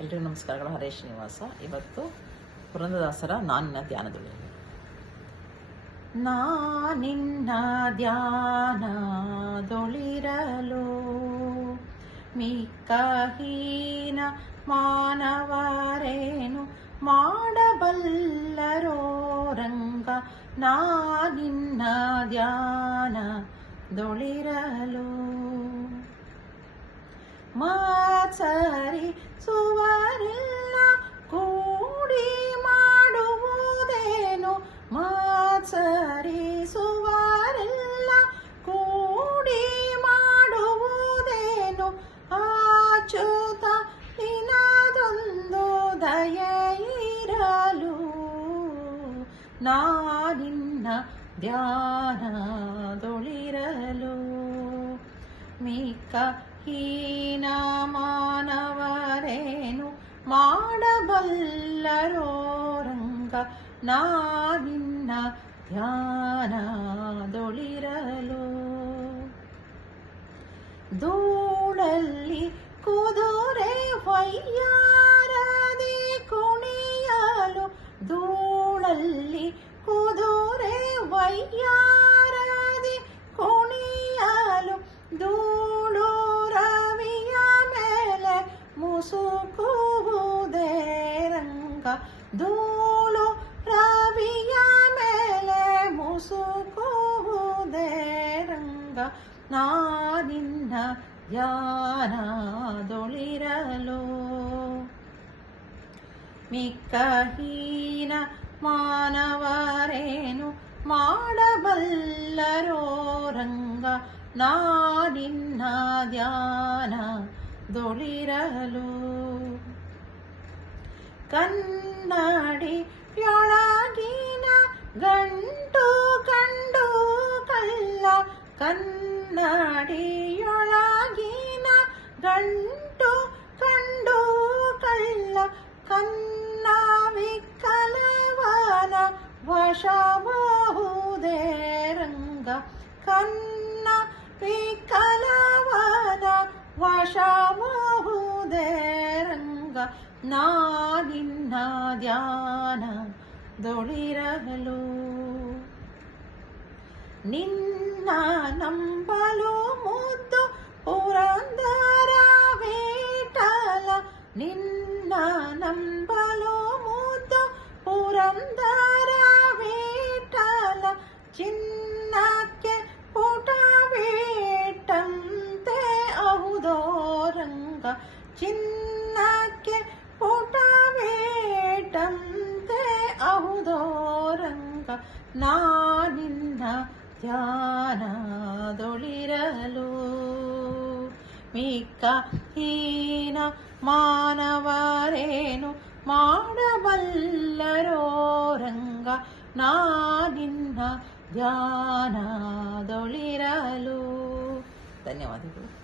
ಎಲ್ರಿಗೂ ನಮಸ್ಕಾರಗಳು. ಹರೇ ಶ್ರೀನಿವಾಸ. ಇವತ್ತು ಪುರಂದರದಾಸರ ನಾನಿನ್ನ ಧ್ಯಾನದೊಳಗೆ ನಾನಿನ್ನ ಧ್ಯಾನದೊಳಿರಲು ಮಿಕ್ಕಹೀನ ಮಾನವರೇನು ಮಾಡಬಲ್ಲರೋ ರಂಗ. ನಾನಿನ್ನ ಧ್ಯಾನದೊಳಿರಲು ಮಾತ್ಸರಿ ಸುವರಿಲ್ಲ ಕೂಡಿ ಮಾಡುವುದೇನು. ಮಾತ್ಸರಿ ಸುವರಿಲ್ಲ ಕೂಡಿ ಮಾಡುವುದೇನು. ಅಚ್ಯುತ ನಿನದೊಂದು ದಯ ಇರಲು ನಾನಿನ್ನ ಧ್ಯಾನದೊಳಿರಲು ಮಿಕ್ಕ ಹೀನ ಮಾನವರೇನು ಮಾಡಬಲ್ಲರೋ ರಂಗ. ನಾನಿನ್ನ ಧ್ಯಾನದೊಳಿರಲು ಧೂಳಲ್ಲಿ ಕುದುರೆ ವೈಯಾರದೆ ಕುಣಿಯಲು. ಧೂಳಲ್ಲಿ ಕುದುರೆ ವೈಯಾರದೆ ಕುಣಿಯಲು. ಧೂಳು ರವಿಯ ಮೇಲೆ ಮುಸುಕುವುದೇ ರಂಗ. ಧೂಳು ರವಿಯ ಮೇಲೆ ಮುಸುಕುವುದೇ ರಂಗ. ನಾನಿನ್ನ ಧ್ಯಾನದೊಳಿರಲು ಮಿಕ್ಕಹೀನ ಮಾನವರೇನು ಮಾಡಬಲ್ಲರೋ ರಂಗ. ನಾನಿನ್ನ ಧ್ಯಾನದೊಳಿರಲು ಕನ್ನಡಿಯೊಳಗಿನ ಗಂಟು ಕಂಡು ಕಳ್ಳ. ಕನ್ನಡಿಯೊಳಗಿನ ಗಂಟು ಕಂಡು ಕಳ್ಳ. ಕನ್ನ ವಿಕಲವನ ವಶಬಹುದೇ ರಂಗ. ಕನ್ನ ವಿಕಲವನ ವಶಬಹುದೇ ರಂಗ. ನಾನಿನ್ನ ಧ್ಯಾನದೊಳಿರಲು ನಿನ್ನ ನಂಬಲು ಮುದ್ದು ಪುರಂದರ ವಿಠಲ. ನಿನ್ನ ನಂಬಲು ಮುದ್ದು ಪುರಂದರ ವಿಠಲ. ಚಿನ್ನಕ್ಕೆ ಪುಟವಿಟ್ಟಂತೆ ಅಹುದೋ ರಂಗ. ಚಿನ್ನಕ್ಕೆ ಪುಟವಿಟ್ಟಂತೆ ಅಹುದೋ ರಂಗ. ನಾನಿನ್ನ ಧ್ಯಾನದೊಳಿರಲು ಮಿಕ್ಕ ಹೀನ ಮಾನವರೇನು ಮಾಡಬಲ್ಲರೋ ರಂಗ. ನಾನಿನ್ನ ಧ್ಯಾನದೊಳಿರಲು. ಧನ್ಯವಾದಗಳು.